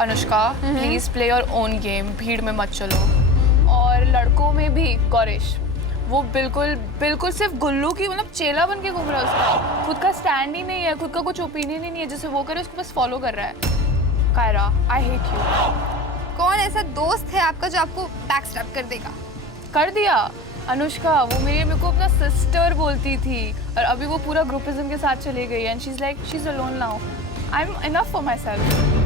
Anushka, please play your own game, भीड़ में मत चलो। और लड़कों में भी गौरेश, वो बिल्कुल सिर्फ गुल्लू की मतलब चेला बन के घूम रहा है उसका, खुद का स्टैंड ही नहीं है, खुद का कुछ ओपिनियन ही नहीं है, जैसे वो करे उसको बस फॉलो कर रहा है। Kaira, I hate you. कौन ऐसा दोस्त है आपका जो आपको बैकस्टैब कर देगा? कर दिया अनुष्का, वो मेरे को अपना सिस्टर बोलती थी और अभी वो पूरा ग्रुपिज्म के साथ चली गई है and she is alone now. I am enough for myself.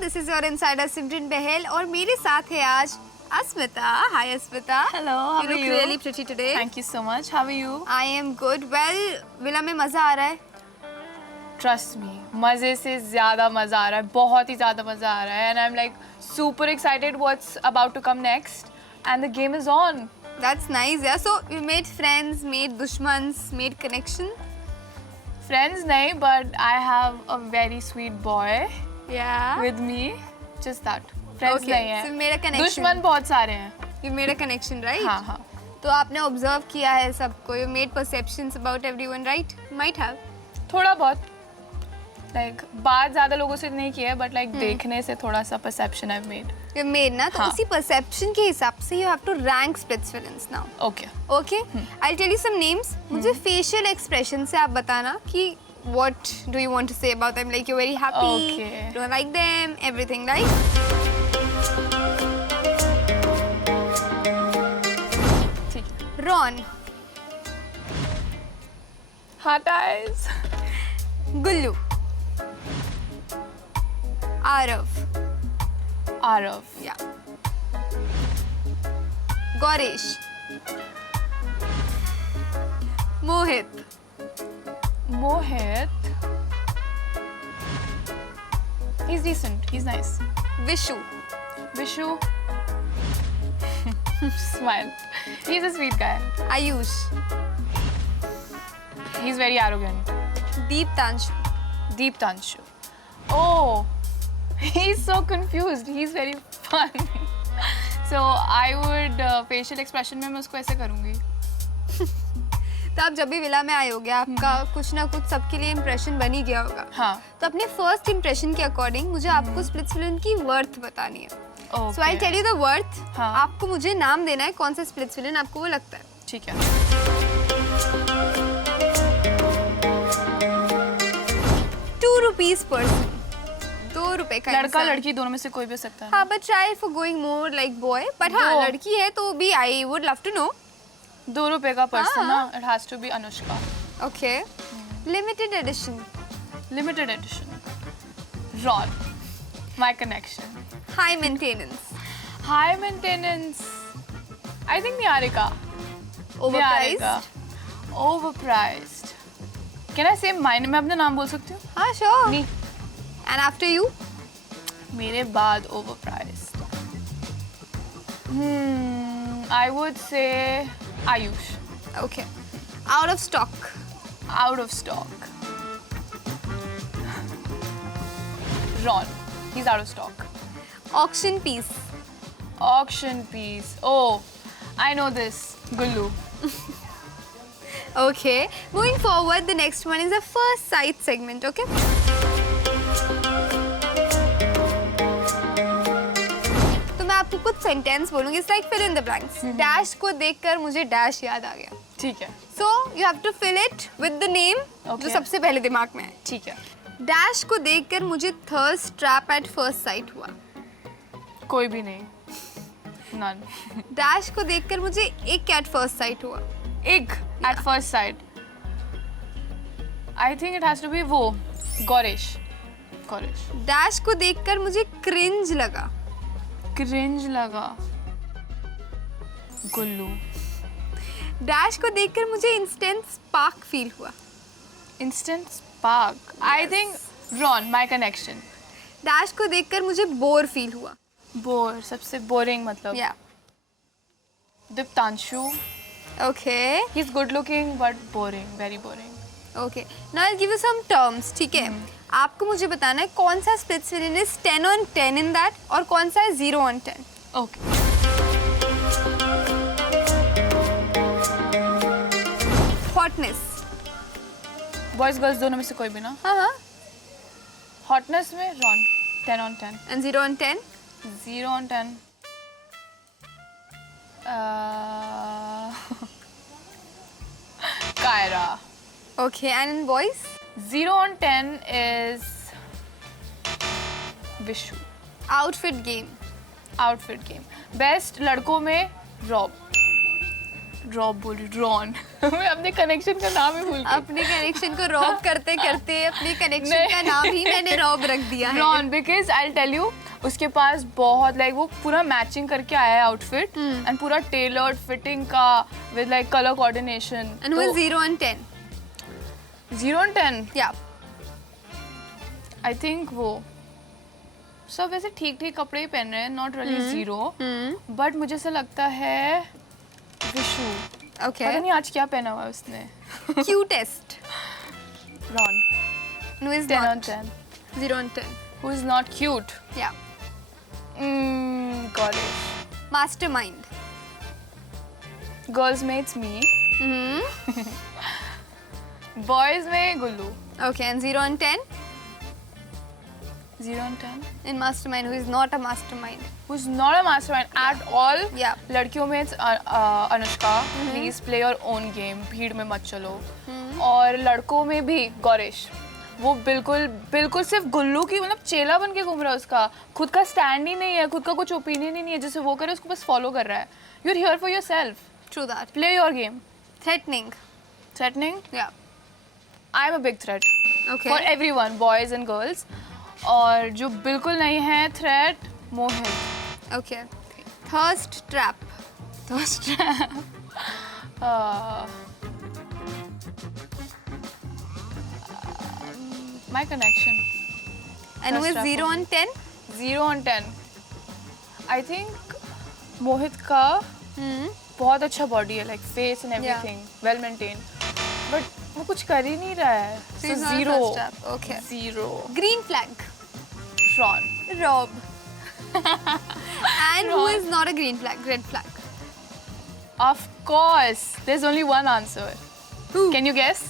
This is your insider Simran Bahl और मेरे साथ है आज Asmita. Hi Asmita. Hello, how are you? Really pretty today. Thank you so much. How are you? I am good. Well, villa में मजा आ रहा है? ट्रस्ट मी, मजे से ज्यादा मजा आ रहा है, बहुत ही ज्यादा मजा आ रहा है and I am like super excited what's about to come next and the game is on. That's nice यार। So you made friends, made दुश्मन्स, मेड कनेक्शन? फ्रेंड्स नहीं, but I have a very sweet boy Yeah. with me, just that. Friends Okay, नहीं है, so मेरा connection. दुश्मन बहुत सारे हैं। You made a connection, right? हाँ हाँ। तो आपने ऑब्जर्व किया है सबको. You made perceptions about everyone, right? Might have. थोड़ा बहुत, like बात ज़्यादा लोगों से नहीं किया है, but like देखने से थोड़ा सा perception I've made. You made ना, तो हाँ. उसी perception के हिसाब से you have to rank splits villains now. Okay. Okay? I'll tell you some names. मुझे facial expression से आप बताना कि what do you want to say about them? Like you're very happy, Okay. don't like them, everything, right? ठीक है। Ron, Hot eyes. Gullu, Arav, Arav. yeah, Goresh, Mohit, Mohit. He's decent. He's nice. Vishu, Vishu. Smile. He's a sweet guy. Ayush, He's very arrogant. Deep Tanshu, Deep Tanshu. Oh, he's so confused. He's very fun. So I would facial expression में मैं उसको ऐसे करूँगी. तो आप जब भी villa में आए होगे आपका कुछ ना कुछ सबके लिए इम्प्रेशन बन ही गया होगा. हाँ. तो अपने फर्स्ट इम्प्रेशन के अकॉर्डिंग मुझे आपको स्प्लिट्स विलन की वर्थ बतानी है. Okay. So I tell you the worth. हाँ. आपको मुझे नाम देना है कौन सा स्प्लिट्स विलन आपको वो लगता है. ठीक है. 2 rupees person. 2 रुपए का लड़का इंसान. लड़की दोनों में से कोई भी हो सकता है. हाँ, but try for going more like boy. But हाँ, दो. लड़की है तो भी I would love to know. 2 रुपए का पर्सन ना. हाँ. It has to be Anushka. Okay. Limited edition. Limited edition. Ron. My connection. High maintenance. High maintenance. I think Niharika. ओवरप्राइज्ड. Niharika. Overpriced. Can I say mine? मैं अपना नाम बोल सकती हूँ? हाँ, श्योर. नहीं. And after you. मेरे बाद overpriced. I would say Ayush. Okay. Out of stock. Out of stock. Ron. He's out of stock. Auction piece. Auction piece. Oh, I know this. Gullu. Okay. Moving forward, the next one is the first sight segment. Okay. तो मैं आपको कुछ sentence बोलूंगी. It's like fill in the blanks. Dash को देखकर मुझे dash याद आ गया. ठीक है. So you have to fill it with the name Okay. जो सबसे पहले दिमाग में है. ठीक है. डैश को देखकर मुझे thirst trap at first sight हुआ. कोई भी नहीं. None. डैश को देखकर मुझे एक एट फर्स्ट साइट हुआ. Egg at first sight. I think it has to be वो. Goresh. Goresh. डैश को देखकर मुझे क्रिंज लगा. Cringe लगा. गुल्लू. डैश को देखकर मुझे इंस्टेंट स्पार्क फील हुआ. Instant spark. I think Ron. My connection. Dash को देखकर मुझे बोर फील हुआ. Bore. सबसे boring मतलब. या. Diptanshu. ओके. He's good looking but boring. Very boring. ओके. Now I give you some terms. ठीक है. आपको मुझे बताना है कौन सा splits villain is 10 on 10 in that और कौन सा है 0 on 10. Okay. Hotness. Boys girls दोनों में से कोई भी ना. हाँ हाँ. हॉटनेस में Ron 10 on 10. And 0 on 10? 0 on 10. Kyra. Okay, and in boys? 0 on 10 is Vishu. Outfit game. Outfit game. Best लड़कों में रॉब बोल रही रॉन. मैं अपने कनेक्शन का नाम ही भूल गई. अपने कनेक्शन को रॉब करते करते अपने कनेक्शन नहीं. का नाम ही मैंने रॉब रख दिया है. Ron because I tell you उसके पास बहुत लाइक वो पूरा मैचिंग करके आया है आउटफिट एंड पूरा टेलर्ड फिटिंग का with like colour coordination. And who is 0 on 10? 0 on 10 Yeah. I think वो सब वैसे ठीक ठीक कपड़े ही पहन रहे हैं. नॉट रियली 0 बट मुझे ऐसा लगता है विशु. Okay. पता नहीं आज क्या पहना हुआ है उसने. Cutest. Ron And who is 10 on not? 10. 0 on 10. Who is not cute? Yeah. Goddess. Mastermind. Girls में it's me. Boys में गुल्लू. Okay, and 0 on 10? 0 on 10. In mastermind, who is not a mastermind? Who's not a mastermind at all. Yeah. लड़कियों में it's Anushka. Please play your own game. भीड़ में मत चलो. और लड़कों में भी गौरेश. वो बिल्कुल सिर्फ गुल्लू की मतलब चेला बन के घूम रहा है. उसका खुद का स्टैंड ही नहीं है, खुद का कुछ ओपिनियन ही नहीं है. जैसे वो करे उसको बस फॉलो कर रहा है. You're here for yourself. True that. Play your game. Threatening. Threatening. Yeah. I'm a big threat. Okay. For everyone, boys and girls. और जो बिल्कुल नहीं है threat Mohit. Okay. Thirst trap. Thirst trap. My connection. And who is Thirst trap 0 on 10? 0 on 10. I think मोहित का बहुत अच्छा body है like face and everything well maintain but वो कुछ कर ही नहीं रहा है. So he's not a 0. thirst trap. Okay. 0. Green flag. Ron. Rob. And who is not a green flag? Red flag. Of course. There's only one answer. Who? Can you guess?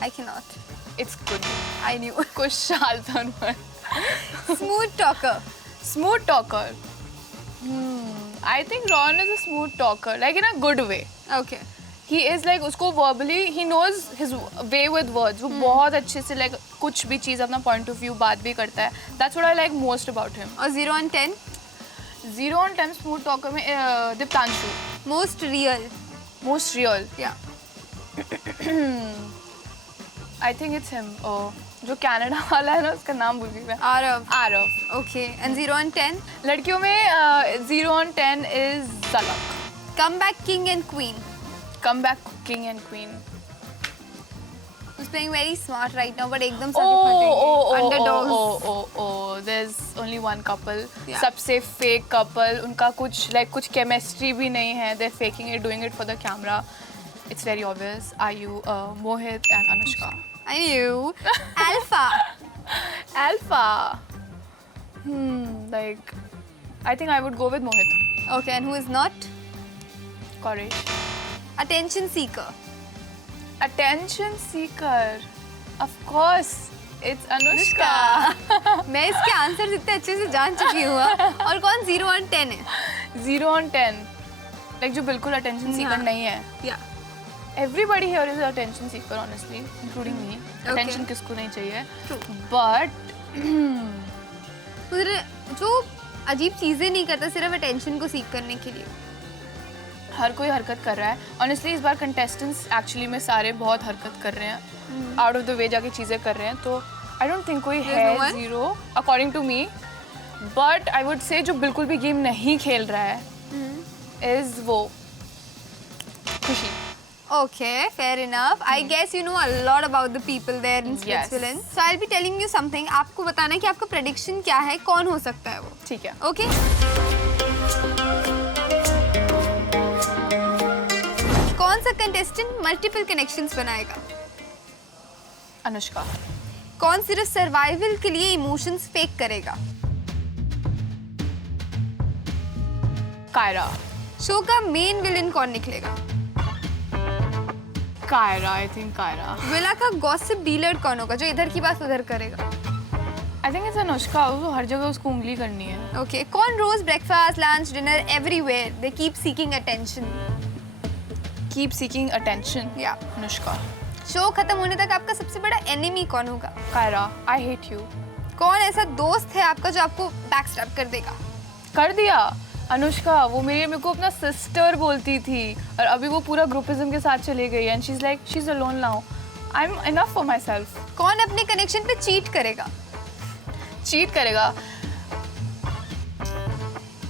I cannot. It's good. I knew. Kushal Thanwar. Smooth talker. Smooth talker. I think Ron is a smooth talker, like in a good way. Okay. He is like उसको verbally he knows his way with words. वो बहुत अच्छे से like कुछ भी चीज़ अपना point of view बात भी करता है. That's what I like most about him. और 0 on 10? 0 on 10 smooth talker में Diptanshu. Most real. Most real. Yeah. I think it's him. जो कनाडा वाला है ना उसका नाम भूल गई मैं. Arav. Aarav. Okay. And 0 on 10? लड़कियों में 0 on 10 is Zalak. Comeback king and queen. Comeback king and queen. Who's playing very smart right now, but एकदम से फटेंगे. Underdogs. There's only one couple. Yeah. सबसे fake couple. उनका कुछ chemistry भी नहीं है. They're faking it, doing it for the camera. It's very obvious. Ayu, Mohit and Anushka. I knew. Alpha. Alpha. Like, I think I would go with Mohit. Okay, and who is not? Koresh. Attention seeker. Attention seeker. Of course, it's Anushka. मैं इसके answer इतने अच्छे से जान चुकी हूँ. और कौन 0 on 10 है? 0 on 10. Like जो बिल्कुल attention seeker नहीं है. Yeah. Everybody here is an attention seeker, honestly, including me. Okay. Attention किसको नहीं चाहिए. True. But फिर जो अजीब चीजें नहीं करता सिर्फ अटेंशन को सीख करने के लिए. हर कोई हरकत कर रहा है. Honestly, इस बार contestants actually में सारे बहुत हरकत कर रहे हैं. Out of the way जाके चीजें कर रहे हैं. तो I don't think कोई है no one? 0 according to me. But I would say जो बिल्कुल भी गेम नहीं खेल रहा है is वो खुशी. Okay, fair enough. I guess you know a lot about the people there in Yes. Switzerland. So I'll be telling you something. आपको बताना है कि आपका prediction क्या है, कौन हो सकता है वो. ठीक है. Okay? कौन सा contestant multiple connections बनाएगा? अनुष्का. कौन सिर्फ सर्वाइवल के लिए इमोशंस फेक करेगा? कायरा. शो का मेन विलन कौन निकलेगा? Kaira, I think Kaira. Villa का गॉसिप डीलर कौन होगा जो इधर की बात उधर करेगा? आई थिंक इट्स अनुष्का, वो हर जगह उसको उंगली करनी है। ओके, कौन रोज breakfast lunch dinner everywhere they keep seeking attention? Keep seeking attention, या अनुष्का। शो खत्म होने तक आपका सबसे बड़ा एनिमी कौन होगा? Kaira, I hate you. कौन ऐसा दोस्त है आपका जो आपको बैकस्टैब कर देगा? कर दिया अनुष्का, वो मेरे को अपना सिस्टर बोलती थी और अभी वो पूरा ग्रुपिज्म के साथ चले गई and she is like she is alone now. I am enough for my self. कौन अपने कनेक्शन पे चीट करेगा? चीट करेगा?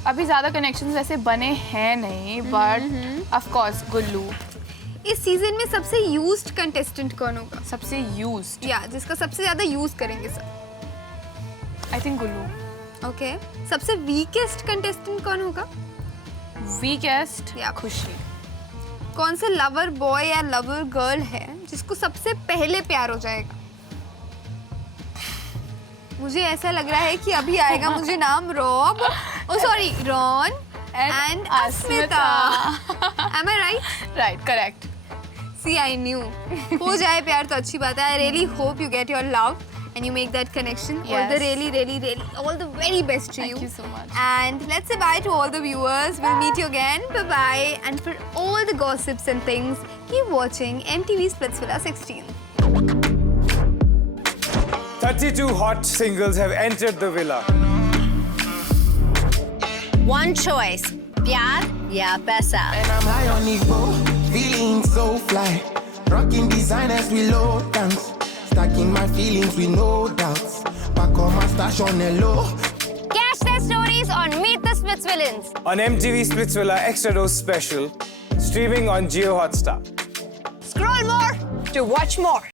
अभी ज्यादा कनेक्शंस वैसे बने हैं नहीं, बट ऑफ कोर्स गुल्लू। इस सीजन में सबसे यूज्ड कंटेस्टेंट कौन होगा? सबसे यूज्ड, या जिसका सबसे ज्यादा यूज करेंगे सब? I think Gullu. ओके, सबसे वीकेस्ट कंटेस्टेंट कौन होगा? वीकेस्ट, या खुशी। कौन सा लवर बॉय या लवर गर्ल है जिसको सबसे पहले प्यार हो जाएगा? मुझे ऐसा लग रहा है कि अभी आएगा मुझे नाम Rob, oh sorry Ron and Asmita. Am I right? Right, correct. See, I knew. हो जाए प्यार तो अच्छी बात है. I really hope you get your love and you make that connection. All the Yes. all the very best to you. Thank you so much. And let's say bye to all the viewers. We'll meet you again. Bye bye. And for all the gossips and things, keep watching MTV Splitsvilla 16. 32 hot singles have entered the villa. One choice, प्यार या पैसा. And I'm high on Evo, feeling so fly. Rocking designers with low dance. Stacking my feelings with no doubts. Back on my stash on the low. Catch their stories on Meet the Splitsvillains. On MTV Splitsvilla Extra Dose Special, streaming on Jio Hotstar. Scroll more to watch more.